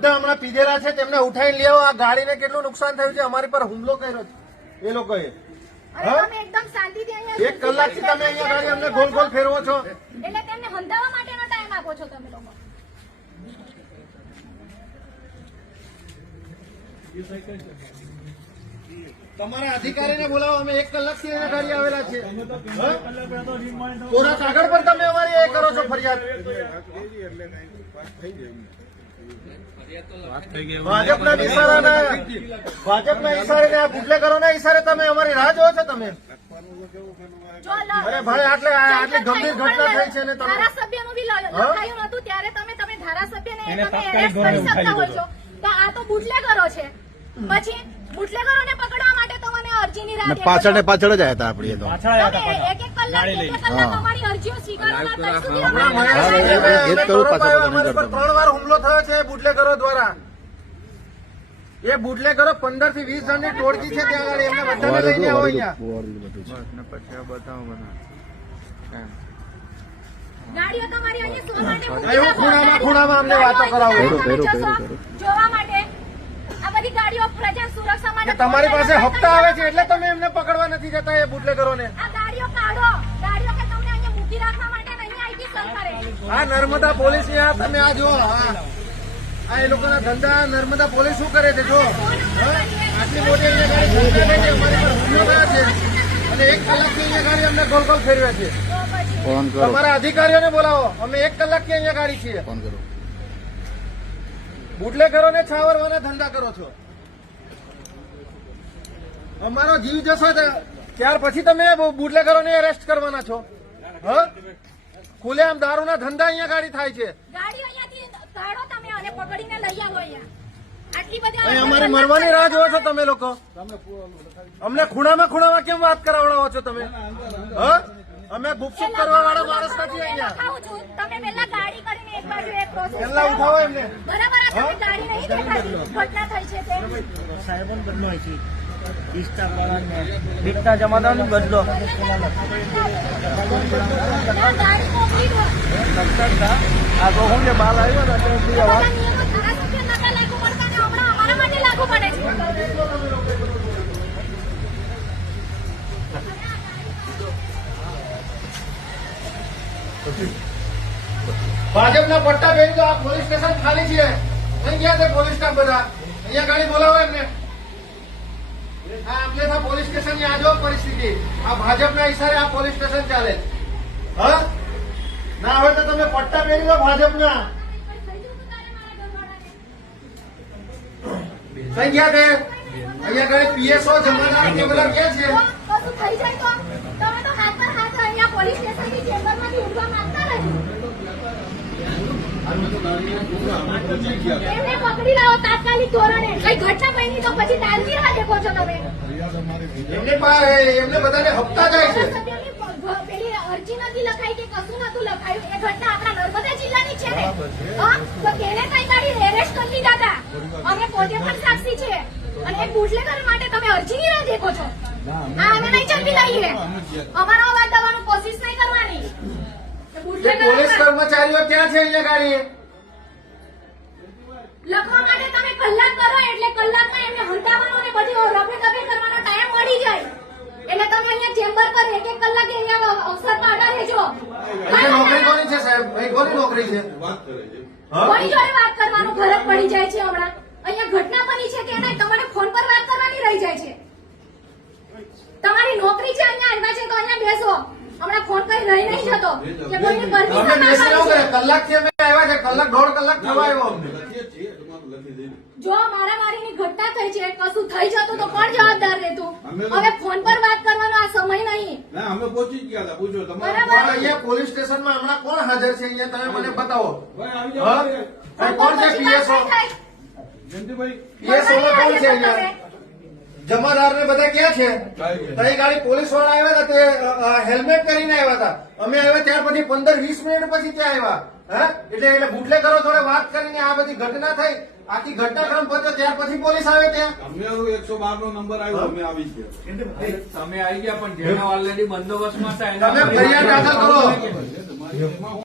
બધા હમણાં પીધેલા છે, તેમને ઉઠાઈ લેવો. આ ગાડીને કેટલું નુકસાન થયું છે, અમારી પર હુમલો કર્યો છે એ લોકોએ. એકદમ શાંતિથી અહીંયા 1 કલાકથી તમે અહીંયા ગાડી અમને ગોલ ગોલ ફેરવો છો. એટલે તેમને હંધાવા માટેનો ટાઈમ આપો છો તમે લોકો. તમારા અધિકારીને બોલાવો. અમે 1 કલાકથી અહીંયા ગાડી આવેલા છે. કોરા કાગળ પર તમે અમારી એ કરો છો ફરિયાદ. ભાજપના ઈશારે આ બુટલેગરોના ઈશારે તમે અમારી રાહ જોવો છો. તમે અરે ભાઈ આટલી ગંભીર ઘટના થઈ છે ને તમે ધારાસભ્યનું બી લખાયું નતું ત્યારે તમે ધારાસભ્યને એરેસ્ટ કરી શકતા હોય છો. તો આ તો બુટલેગરો છે. પછી બુટલેગરોને પકડવા માટે તો મને અરજીની રાહ પાછળ જ આવ્યા હતા આપડી તો એક કલાક અમારી અરજીઓ સ્વીકારવા સુધી 3 વાર હુમલો થયો છે બુટલેગરો દ્વારા. એ બુટલેગરો 15 થી 20 જણની ટોળકી છે ત્યાં આગળ. એમને બધાને લઈને આવો અહીંયા. ગાડીઓ તમારી અહીંયા શો માટે એવું ખૂણામાં અમને વાતો કરાવો જોવા માટે. આ બધી ગાડીઓ પ્રજા સુરક્ષા માટે તમારી પાસે હપ્તા આવે છે એટલે તમે એમને પકડવા નથી જતા એ બુટલેગરોને. આ ગાડીઓ કાઢો. ગાડીઓ કે તમને અહીંયા મૂકી રાખવા માટે નહીં આવી સરકારે. આ નર્મદા પોલીસ તમે આ જો આ એ લોકોના ધંધા નર્મદા પોલીસ શું કરે છે જો. આટલી મોટી અહીંયા ગાડી અમારી પર હુમલો થયો છે અને 1 કલાકથી અહીંયા ગાડી અમને ગોલ ગોલ ફેરવે છે. તમારા અધિકારીઓને બોલાવો. અમે 1 કલાકથી અહીંયા ગાડી છીએ. બુટલેગરોને છાવરવાના ધંધા કરો છો. અમારો જીવ જશો ત્યાર પછી તમે બુટલેગરોને એરેસ્ટ કરવાના છો. ખુલ્લેઆમ દારૂના ધંધા અહીંયા ગાડી થાય છે. ગાડીઓ અહીંયાથી કાઢો તમે અને પકડીને લઈ આવો અહીંયા. આટલી બધી અમારી મરવાની રાહ જોવો છો તમે લોકો. અમને ખૂણામાં કેમ વાત કરાવડાવો છો તમે? અમે ગુપચુપ કરવા વાળા માણસ નથી અહીંયા. તમે પહેલા ગાડી કરીને એક બાજુ એક પ્રોસેસ પહેલા ઉઠાવો એમને. બરાબર. આ તમે ગાડી નહીં દેખાતી ઘટના થઈ છે તે સાહેબન બદલો છે. રીતના જમાદારનો બદલો ગાડી મોકલી દો. આ તો હું બાલ આવ્યો ને બધા નિયમો ધારાસભ્ય માટે લાગુ પડતા ને હમણાં અમારા માટે લાગુ પડે છે. ભાજપના પટ્ટા બેન તો આ પોલીસ સ્ટેશન ખાલી છે. અહીં ગયા છે પોલીસ સ્ટાફ બધા. અહીંયા ગાડી બોલાવો એમને. આ અમલેથા પોલીસ સ્ટેશન ની આજો પરિસ્થિતિ. આ ભાજપના ઈશારે આ પોલીસ સ્ટેશન ચાલે. ના હોય તો તમે પટ્ટા પહેરી લો ભાજપના. કઈ ગયા તે અહીંયા ગાડી પીએસઓ જમાદાર કે બધા ક્યાં છે? કશું થઈ જાય તો તમે તો હાથ પર હાથ અહીંયા પોલીસ સ્ટેશનની ચેમ્બરમાંથી ઉઠવા માંગતા નથી. એમને પકડી લાવો તાત્કાલિક ધોરણે. કઈ ઘટના બની તો પછી ટાલતી રાહ દેખો છો તમે. એમને બધાને હપ્તા જાય છે. પેલી અરજી નથી લખાઈ કે કશું નતું લખાયું. એ ઘટના આપણા નર્મદા જિલ્લાની છે ને. તો તેને કઈ ગાડી એરેસ્ટ કરી લીધા હતા. અમે પોતે પણ સાક્ષી છે. અને એક બુટલેગર માટે તમે અરજીની રાહ દેખો છો. આ અમે નહીં ચાલવી લઈએ. અમારો અવાજ દબાવવાની કોશિશ નહીં કરવાની. પોલીસ કર્મચારીઓ ક્યાં છે અહીંયા ગાડી? લખવા માટે તમે કલાક કરો એટલે કલાકમાં એમને હંતાવાનો ને બધી રફે દફે કરવાનો ટાઈમ મળી જાય. એટલે તમે અહીંયા ચેમ્બર પર 1-1 કલાકે અહીંયા અવસર પર અડા રહેજો. નોકરી કોની છે સાહેબ? કોની નોકરી છે? કોની જોડે વાત કરવાનું ફરક પડી જાય છે હમણાં. અહીંયા ઘટના બની છે કે નહીં તમારે ફોન પર વાત કરવાની રહી જાય છે. તમારી નોકરી છે અહીંયા આવ્યા છે તો અહીંયા બેસો. હમણાં ફોન કરી રહી નહીં જતો કે કોઈને કલાકથી અમે આવ્યા છે. કલાક 1.5 કલાક થવા આવ્યો. જો મારામારીની ઘટના થઈ છે કશું થઈ જતું તો કોણ જવાબદાર રહેતું? હવે ફોન પર વાત કરવાનો આ સમય નહીં. અમે પહોંચી ગયા હતા. પૂછો બરાબર. અહીંયા પોલીસ સ્ટેશનમાં હમણાં કોણ હાજર છે? અહીંયા તમે મને બતાવો. ફોન કોણ છે? પછી વાત પીએસઓ નહીં થાય. જયંતિભાઈ પીએસઓ કોણ છે અહીંયા? જમાદાર ને બધા ક્યાં છે? તઈ ગાડી પોલીસ વાળા આવ્યા હતા તે હેલ્મેટ કરીને આવ્યા હતા. અમે આવ્યા ત્યાર પછી 15-20 મિનિટ પછી ત્યાં આવ્યા. એટલે બુટલેગરો જોડે વાત કરીને આ બધી ઘટના થઈ. આખી ઘટનાક્રમ પત્યો ત્યાર પછી પોલીસ આવે ત્યાં. અમને 112 નો નંબર આવ્યો. અમે આવી ગયા. તમે આવી ગયા પણ જેના ઓલરેડી બંદોબસ્તમાં હતા તમે ફરિયાદ દાખલ કરો.